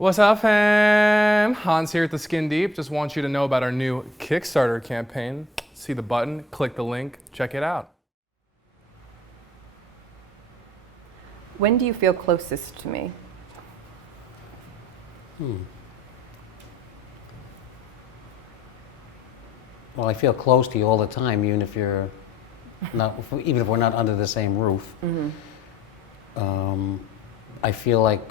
What's up, fam? Hans here at the Skin Deep. Just want you to know about our new Kickstarter campaign. See the button, click the link, check it out. When do you feel closest to me? Well, I feel close to you all the time, even if you're not, even if we're not under the same roof. I feel like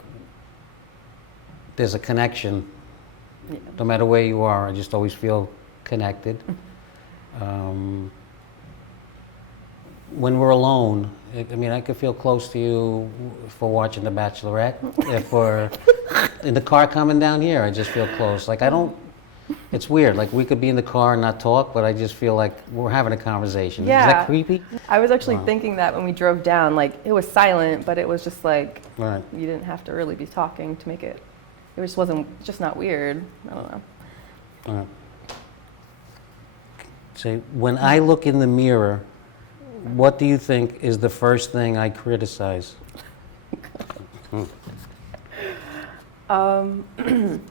there's a connection. Yeah. No matter where you are, I just always feel connected. When we're alone, I mean, I could feel close to you for watching The Bachelorette. If we're in the car coming down here, I just feel close. Like I don't, it's weird. Like we could be in the car and not talk, but I just feel like we're having a conversation. Yeah. Is that creepy? I was actually thinking that when we drove down, like it was silent, but it was just like, Right. you didn't have to really be talking to make it, it just wasn't, just not weird. I don't know. So when I look in the mirror, what do you think is the first thing I criticize? Well,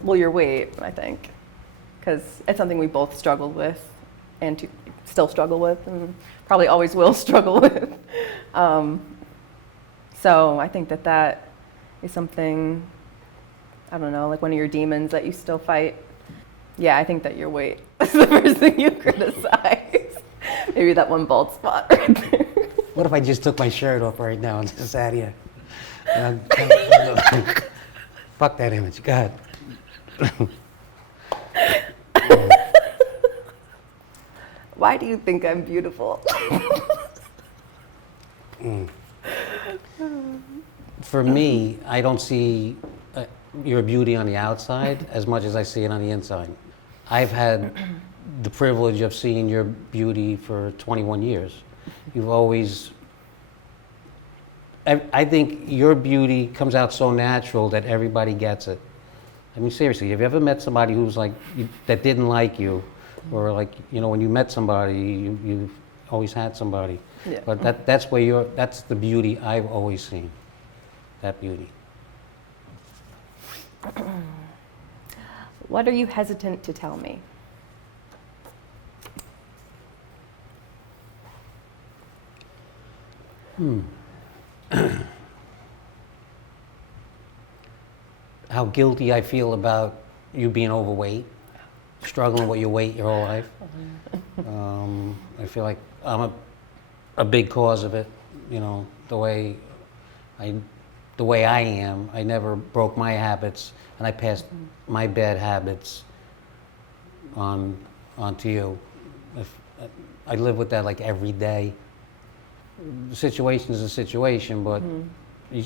your weight, I think, because it's something we both struggled with and still struggle with and probably always will struggle with. So I think that is something, I don't know, like one of your demons that you still fight. Yeah, I think that your weight is the first thing you criticize. Maybe that one bald spot right there. What if I just took my shirt off right now and just sat here? Fuck that image. Go ahead. Why do you think I'm beautiful? For me, I don't see your beauty on the outside as much as I see it on the inside. I've had the privilege of seeing your beauty for 21 years. You've always, I think your beauty comes out so natural that everybody gets it. I mean, seriously, have you ever met somebody who's like, that didn't like you? Or like, you know, when you met somebody, you've always had somebody. Yeah. But that's the beauty I've always seen, that beauty. What are you hesitant to tell me? How guilty I feel about you being overweight, struggling with your weight your whole life. I feel like I'm a big cause of it. You know, the way I am. I never broke my habits, and I passed my bad habits on to you. I live with that like every day. The situation is a situation, but you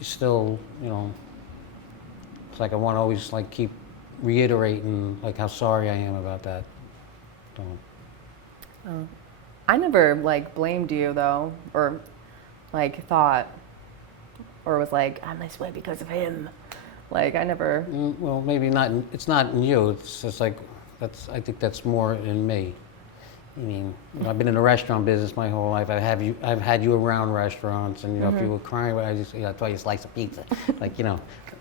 still, you know, it's like I want to always like keep reiterating like how sorry I am about that. So. I never like blamed you though, or like thought, or was like, I'm this way because of him. Like I never. Well, maybe not. It's not in you. It's just like I think that's more in me. I mean, you know, I've been in the restaurant business my whole life. I've had you around restaurants, and you know, if you were crying, I'd throw you a slice of pizza, like you know.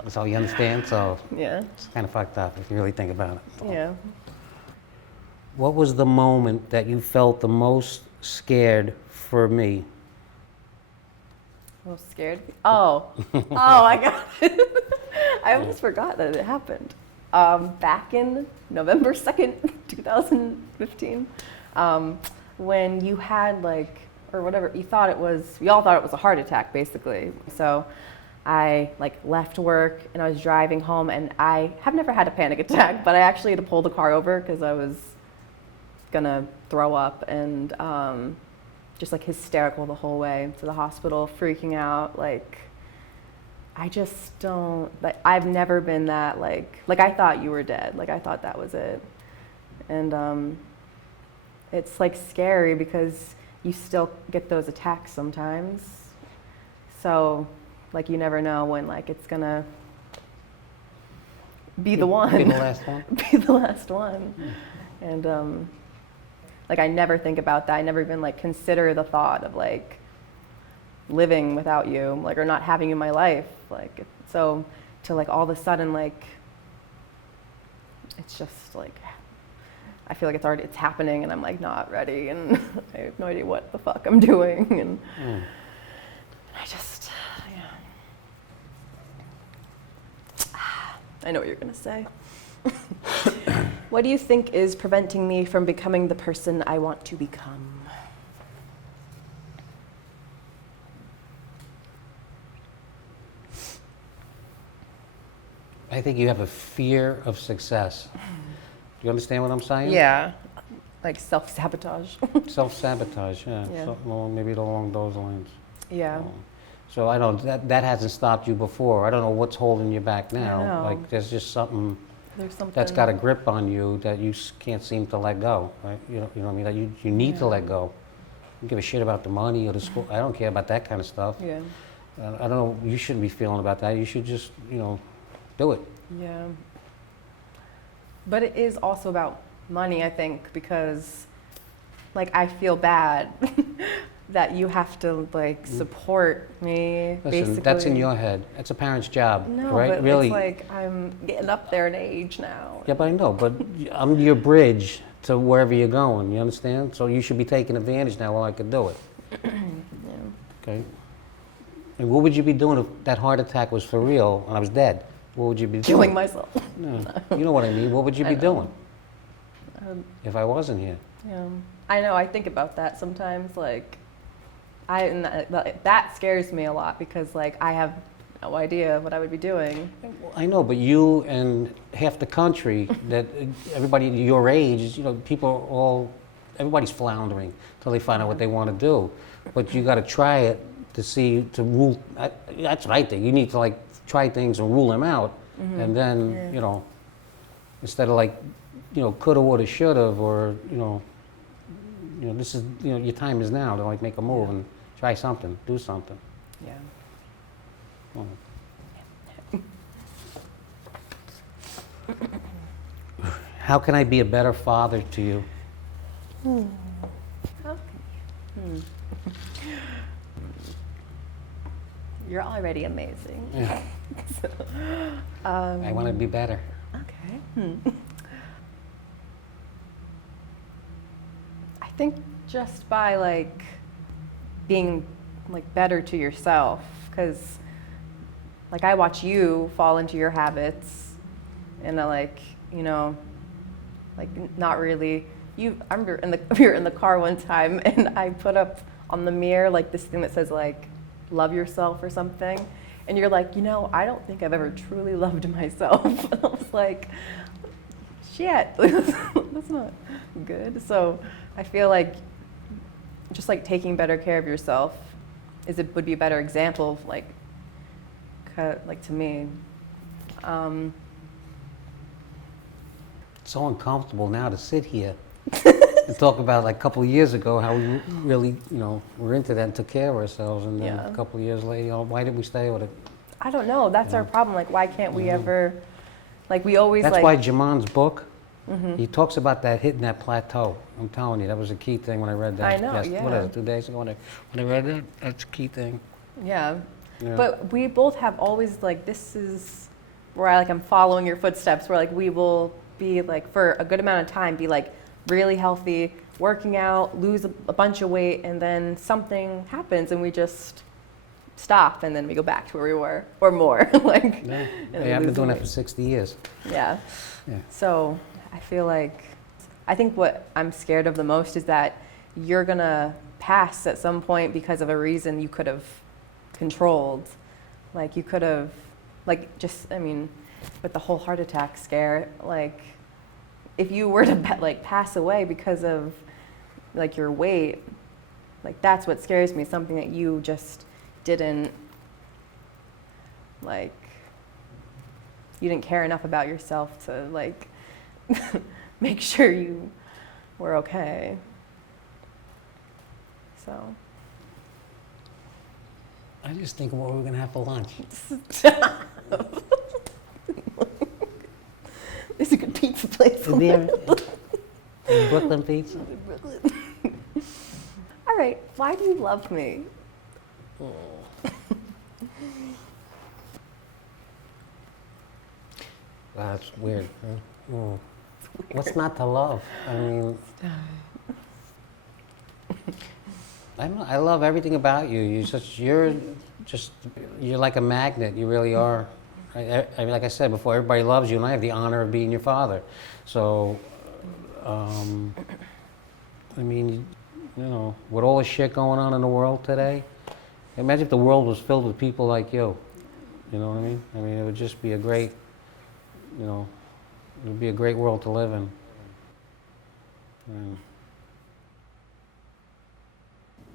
So you understand? So Yeah. it's kind of fucked up if you really think about it. Yeah. What was the moment that you felt the most scared for me? I was scared. Oh, I got it. I almost forgot that it happened. Back in November 2nd, 2015, when you had like, or whatever, we all thought it was a heart attack basically. So I like left work and I was driving home, and I have never had a panic attack, but I actually had to pull the car over because I was gonna throw up, and just like hysterical the whole way to the hospital, freaking out. Like I just don't, like I've never been that like I thought you were dead. Like I thought that was it. And it's like scary because you still get those attacks sometimes. So like you never know when like it's gonna be the one. Be the last one. Be the last one. And like I never think about that. I never even like consider the thought of like living without you, like, or not having you in my life. Like, so to like all of a sudden like it's just like I feel like it's happening and I'm like not ready and I have no idea what the fuck I'm doing and I just I know what you're gonna say. What do you think is preventing me from becoming the person I want to become? I think you have a fear of success. Do you understand what I'm saying? Yeah, like self-sabotage. Self-sabotage, yeah. Yeah. So, well, maybe along those lines. Yeah. So I don't, that hasn't stopped you before. I don't know what's holding you back now. know. Like there's just something There's something that's got a grip on you that you can't seem to let go, right? You know what I mean? That you need to let go. You don't give a shit about the money or the school. I don't care about that kind of stuff. Yeah. I don't know, you shouldn't be feeling about that. You should just, do it. Yeah. But it is also about money, I think, because like I feel bad that you have to like support me. Listen, basically. that's in your head. That's a parent's job, No, right? but Really. it's like I'm getting up there in age now. Yeah, but I know, but I'm your bridge to wherever you're going, you understand? So you should be taking advantage now while I could do it. Yeah. Okay? And what would you be doing if that heart attack was for real and I was dead? What would you be doing? Killing myself. No, you know what I mean. What would you I be know. doing if I wasn't here? Yeah. I know, I think about that sometimes, like, and that scares me a lot because, like, I have no idea what I would be doing. I know, but you and half the country, that everybody your age, everybody's floundering until they find out what they want to do. But you got to try it to see, to rule. That's what I think. You need to, like, try things and rule them out. And then, instead of, like, coulda, woulda, shoulda, or, this is, your time is now to, like, make a move and try something, do something. Yeah. How can I be a better father to you? Okay. You're already amazing. Yeah. I want to be better. Okay. I think just by like being like better to yourself, because like I watch you fall into your habits, and I like not really. I remember we were in the car one time, and I put up on the mirror like this thing that says like love yourself or something, and you're like, I don't think I've ever truly loved myself. And I was like, shit, that's not good. So I feel like just like taking better care of yourself would be a better example of like to me. It's so uncomfortable now to sit here and talk about, like, a couple of years ago how we really, were into that and took care of ourselves, and then a couple of years later, why did we stay with it? I don't know. That's our problem. Like, why can't we ever? Like, we always. That's like, why Jamon's book. He talks about that hitting that plateau. I'm telling you, that was a key thing when I read that. I know, yeah. What is it, 2 days ago when I read that? That's a key thing. Yeah. Yeah. But we both have always like, this is where I'm following your footsteps, where like we will be like for a good amount of time be like really healthy, working out, lose a bunch of weight, and then something happens and we just stop and then we go back to where we were or more. Like, Yeah, and I've been lose doing that weight. for 60 years. Yeah. Yeah. So I feel like, I think what I'm scared of the most is that you're gonna pass at some point because of a reason you could have controlled. Like you could have, like with the whole heart attack scare, like if you were to pass away because of like your weight, like that's what scares me, something that you just didn't, like, you didn't care enough about yourself to like make sure you were okay. So. I just think of what we're going to have for lunch. There's a good pizza place. Is there Brooklyn pizza? All right, why do you love me? That's weird. Huh? Mm. What's not to love? I mean, I love everything about you. You're like a magnet. You really are. Like I said before, everybody loves you, and I have the honor of being your father. So, I mean, you know, with all the shit going on in the world today, imagine if the world was filled with people like you. You know what I mean? I mean, it would just be a great, you know, it would be a great world to live in.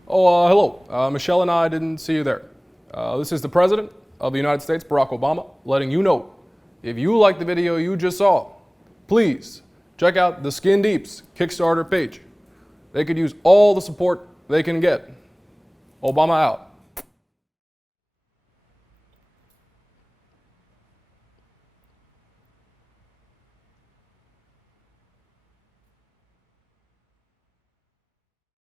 Oh, hello. Michelle and I didn't see you there. This is the President of the United States, Barack Obama, letting you know, if you like the video you just saw, please check out the Skin Deep's Kickstarter page. They could use all the support they can get. Obama out.